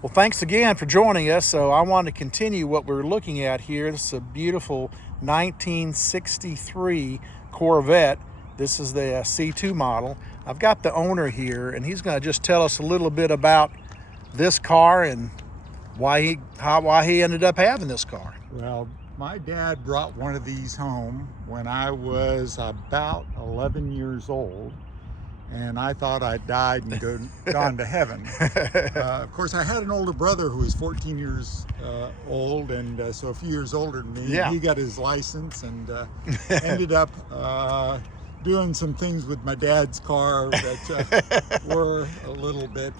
Well, thanks again for joining us. So I want to continue what we're looking at here. This is a beautiful 1963 Corvette. This is the C2 model. I've got the owner here, and he's going to just tell us a little bit about this car and why he ended up having this car. Well, my dad brought one of these home when I was about 11 years old, and I thought I died and gone to heaven. Of course, I had an older brother who was 14 years old, and so a few years older than me. Yeah. He got his license and ended up doing some things with my dad's car that were a little bit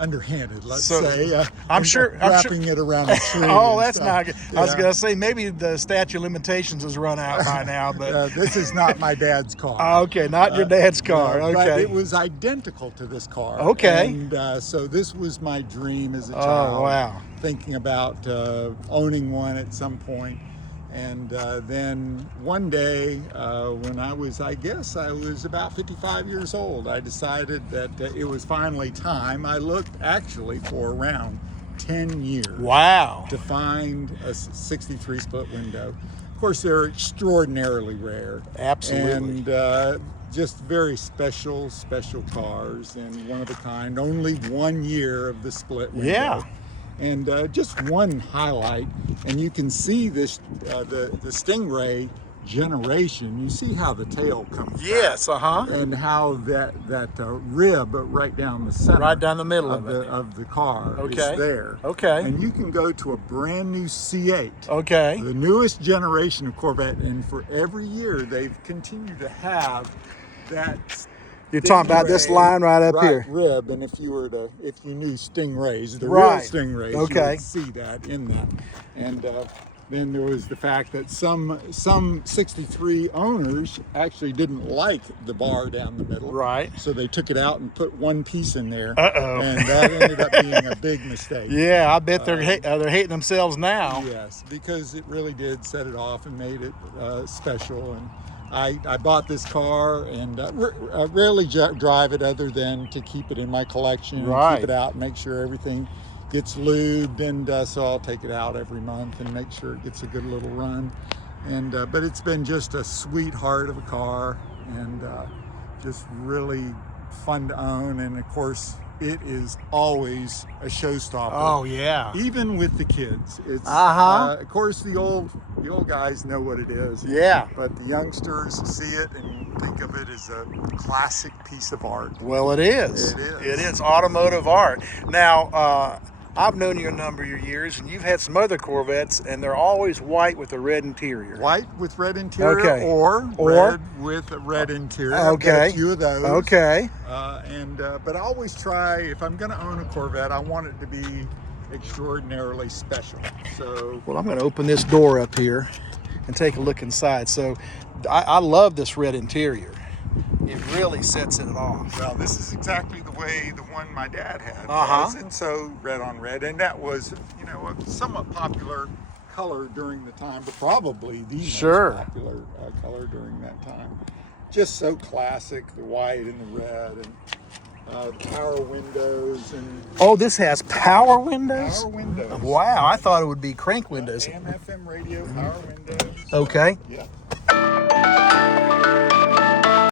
underhanded, let's say. I'm sure wrapping it around a tree. Oh, that's stuff. not good. I was going to say maybe the statute of limitations has run out by now, but this is not my dad's car. Okay, not your dad's car. Okay, but it was identical to this car. Okay, and so this was my dream as a Oh, child. wow. Thinking about owning one at some point. And then one day, when I was about 55 years old, I decided that it was finally time. I looked actually for around 10 years. Wow. To find a 63 split window. Of course, they're extraordinarily rare. Absolutely. And just very special cars, and one of a kind. Only 1 year of the split window. Yeah. And just one highlight, and you can see this, the Stingray generation. You see how the tail comes Yes, back, and how that rib right down the center, right down the middle of the car Okay. is there. Okay. And you can go to a brand new C8. Okay. The newest generation of Corvette, and for every year they've continued to have that. You're talking about this line right up here. Rib, and if you knew Stingrays, the Right. real Stingrays, Okay. you would see that in them. And then there was the fact that some 63 owners actually didn't like the bar down the middle. Right. So they took it out and put one piece in there. Uh-oh. And that ended up being a big mistake. Yeah, I bet they're hating themselves now. Yes, because it really did set it off and made it special. And I bought this car, and rarely drive it other than to keep it in my collection, Right. and keep it out and make sure everything gets lubed, and so I'll take it out every month and make sure it gets a good little run. And but it's been just a sweetheart of a car, and just really fun to own. And of course, it is always a showstopper. Oh yeah. Even with the kids, it's of course the old guys know what it is. Yeah. But the youngsters see it and think of it as a classic piece of art. Well, it is. It is. It is automotive art. Now, I've known you a number of years, and you've had some other Corvettes, and they're always white with a red interior. White with red interior, Okay. or red with a red interior. I've got Okay. a few of those. Okay. But I always try, if I'm going to own a Corvette, I want it to be extraordinarily special. So, Well, I'm going to open this door up here and take a look inside. So I love this red interior. It really sets it off. well, this is exactly the way the one my dad had Uh-huh. was, and so red on red, and that was, a somewhat popular color during the time, but probably the Sure. most popular color during that time. Just so classic, the white and the red, and power windows and Oh, this has power windows? power windows. Wow, I thought it would be crank windows. AM/FM radio, power windows. Okay. Yeah.